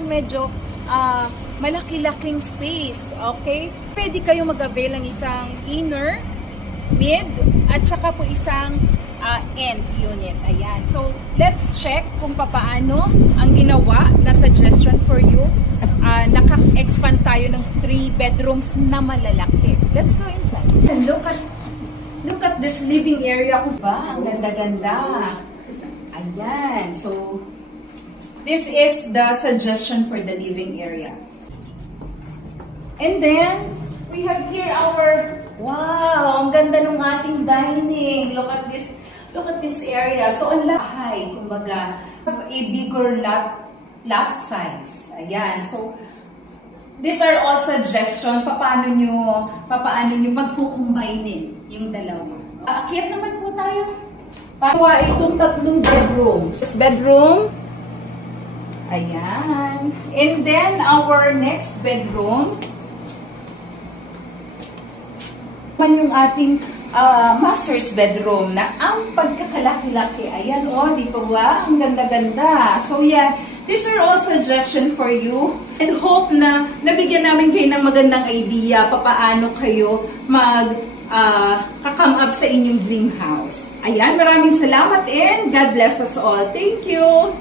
ng medyo malaki-laking space. Okay? Pwede kayo mag-avail ng isang inner, mid, at saka po isang end unit. Ayan. So, let's check kung papaano ang ginawa na suggestion for you. Naka-expand tayo ng 3 bedrooms na malalaki. Let's go inside. And look at this living area ko ba? Ang ganda-ganda. Ayan. So, this is the suggestion for the living area. And then, we have here our, wow, ang ganda ng ating dining. Look at this area. So, ang lahay, kumbaga, have a bigger lot size. Ayan. So, these are all suggestions paano nyo pagkukumbainin yung dalawa. Akyat naman po tayo. Para itong 3 bedrooms. This bedroom. Ayan. And then, our next bedroom. Yung ating master's bedroom na ang pagkakalaki-laki. Ayan, oh, di pa ba? Ang ganda-ganda. So, yeah, these are all suggestions for you. And hope na nabigyan namin kayo ng magandang idea paano kayo come up sa inyong dream house. Ayan, maraming salamat and God bless us all. Thank you!